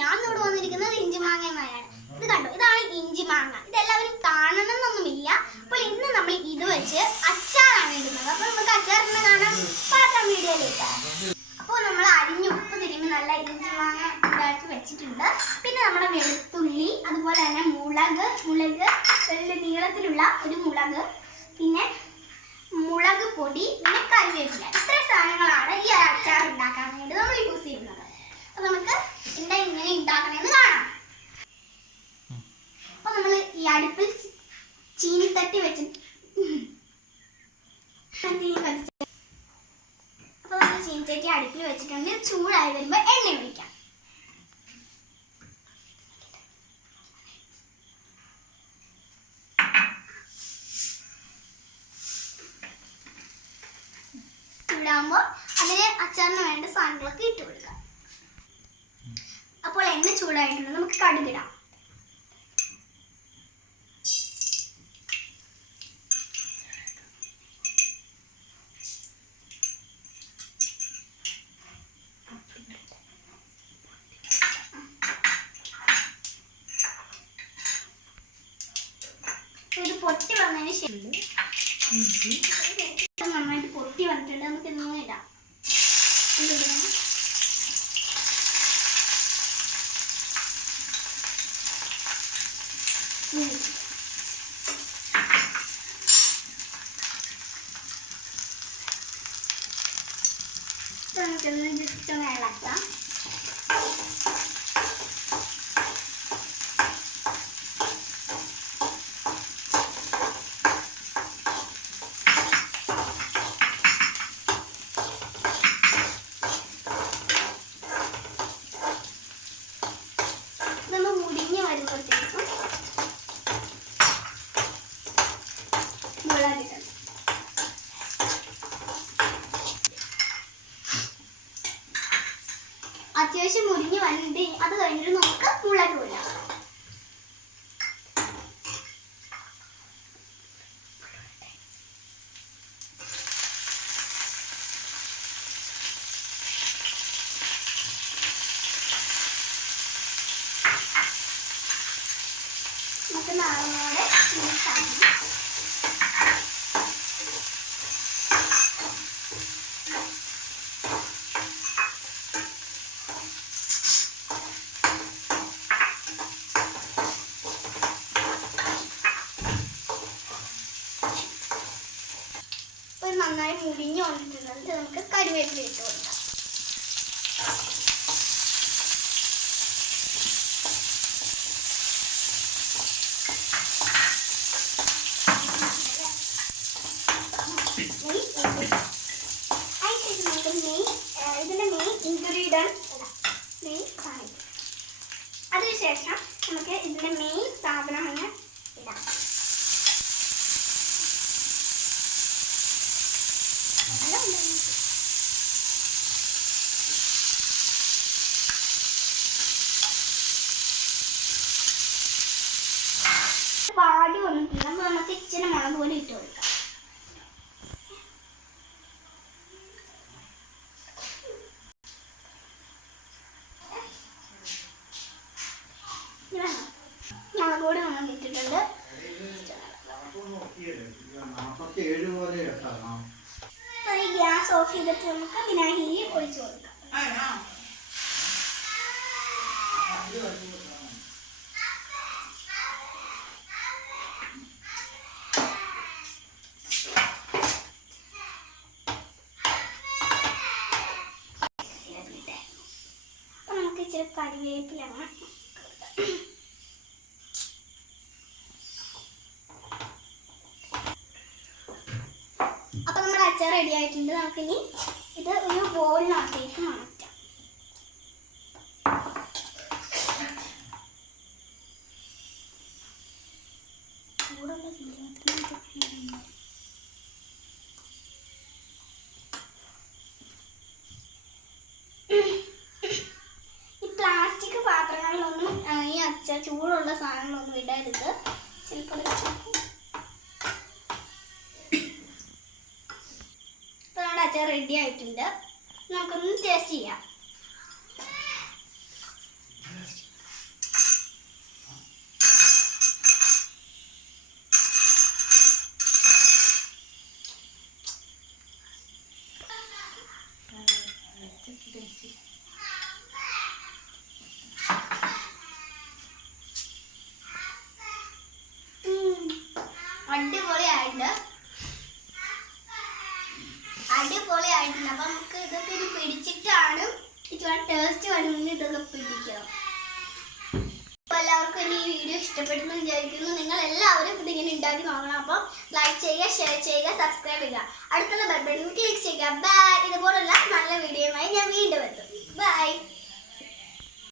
ഞാൻ ഇവിടെ വന്നിരിക്കുന്നത് ഇഞ്ചി മാങ്ങയുമായാണ്. ഇത് കണ്ടു? ഇതാണ് ഇഞ്ചി മാങ്ങ. ഇതെല്ലാവരും കാണണം എന്നൊന്നുമില്ല അപ്പോൾ ഇന്ന് നമ്മൾ ഇത് വെച്ച് അച്ചാറാണ് ഇടുന്നത്. അപ്പോൾ നമുക്ക് അച്ചാറിന് കാണാം. പാത്രം വീഡിയോയിലേക്ക് അപ്പോൾ നമ്മൾ അരിഞ്ഞ് ഉപ്പ് തിരുമ്പി നല്ല ഇഞ്ചി മാങ്ങ ഇതാക്കി വെച്ചിട്ടുണ്ട്. പിന്നെ നമ്മുടെ വെളുത്തുള്ളി അതുപോലെ തന്നെ മുളക് മുളക് വലിയ നീളത്തിലുള്ള ഒരു മുളക് പിന്നെ മുളക് പൊടി പിന്നെ കറിവേപ്പില. ഇത്രയും സാധനങ്ങളാണ് ഈ അച്ചാർ ഉണ്ടാക്കാൻ വേണ്ടി നമ്മൾ യൂസ് ചെയ്യുന്നത്. അപ്പൊ നമുക്ക് എന്താ ഇങ്ങനെ ഉണ്ടാക്കണമെന്ന് കാണാം. അപ്പൊ നമ്മൾ ഈ അടുപ്പിൽ ചീനിത്തട്ടി വെച്ച് അപ്പൊ നമ്മൾ ചീനിത്തട്ടി അടുപ്പിൽ വെച്ചിട്ടുണ്ട്. ചൂടായി വരുമ്പോ എണ്ണ ഒഴിക്കാം. ചൂടാകുമ്പോൾ അതിന് അച്ചാറിന് വേണ്ട സാധനങ്ങളൊക്കെ ഇട്ട് കൊടുക്കാം. അപ്പോൾ എണ്ണ ചൂടായിട്ടുണ്ട് നമുക്ക് കടുകിടാം. ഇത് പൊട്ടി വന്നതിന് ശേഷം നന്നായിട്ട് പൊട്ടി വന്നിട്ടുണ്ട്. നമുക്ക് ഇന്നും ഇടാം. ഇത് നമുക്കൊന്ന് ജസ്റ്റ് ഒന്ന് അത്യാവശ്യം മുരിഞ്ഞ് വന്നിട്ട് അത് കഴിഞ്ഞിട്ട് നമുക്ക് മുളക് ഇടാം നമുക്ക് നാളെ മിക്സാക്കണം ഒരു നന്നായി മുടിഞ്ഞു വന്നിട്ടുണ്ട്. നമുക്ക് കരിവേപ്പില ഇട്ട് കൊടുക്കാം. ഇതിന്റെ മെയിൻ ഇൻഗ്രീഡിയൻസ് മെയിൻ അതിനുശേഷം നമുക്ക് ഇതിന്റെ മെയിൻ സാധനം അങ്ങ് ഇടാം നല്ല ഉണ്ടായിരുന്നു. പാടി വന്നിട്ടില്ല അപ്പൊ നമുക്ക് ഇച്ചിരി മുളക് പൊടി ഇട്ട് കൊടുക്കാം? മുളക് പൊടി നമ്മൾ ഇട്ടിട്ടുണ്ട്. നാൽപ്പത്തിയേഴ് പോലെ എട്ടാണ് അപ്പൊ ഈ ഗ്യാസ് ഓഫ് ചെയ്തിട്ട് നമുക്ക് വിനാഗിരി ഒഴിച്ചു കൊടുക്കാം. നമുക്ക് ഇച്ചിരി കറിവേപ്പിലാണ് നമ്മുടെ അച്ചാർ റെഡി ആയിട്ടുണ്ട് നമുക്കിനി ഇത് ഒരു ബോളിനകത്തേക്ക് മാറ്റാം. ഈ പ്ലാസ്റ്റിക് പാത്രങ്ങളിലൊന്നും ഈ അച്ചാർ ചൂടുള്ള സാധനങ്ങളൊന്നും ഇടരുത് റെഡി ആയിട്ടുണ്ട്. നമുക്കൊന്ന് ടേസ്റ്റ് ചെയ്യാം. അടിപൊളിയായിട്ട് അടിപൊളിയായിട്ടുണ്ട്. അപ്പം നമുക്ക് ഇതൊക്കെ ഒന്ന് പിടിച്ചിട്ടാണ് ഇച്ചിരി ടേസ്റ്റ് വേണമെങ്കിൽ ഇതൊക്കെ പിടിക്കണം. അപ്പൊ എല്ലാവർക്കും ഇനി ഈ വീഡിയോ ഇഷ്ടപ്പെടുന്നു വിചാരിക്കുന്നു. നിങ്ങൾ എല്ലാവരും ഇതിങ്ങനെ ഉണ്ടാക്കി നോക്കണം. അപ്പം ലൈക്ക് ചെയ്യുക ഷെയർ ചെയ്യുക സബ്സ്ക്രൈബ് ചെയ്യുക. അടുത്തുള്ള ബെൽ ബട്ടൺ ക്ലിക്ക് ചെയ്യുക. ബൈ ഇതുപോലുള്ള നല്ല വീഡിയോയുമായി ഞാൻ വീണ്ടും എത്തും. ബൈ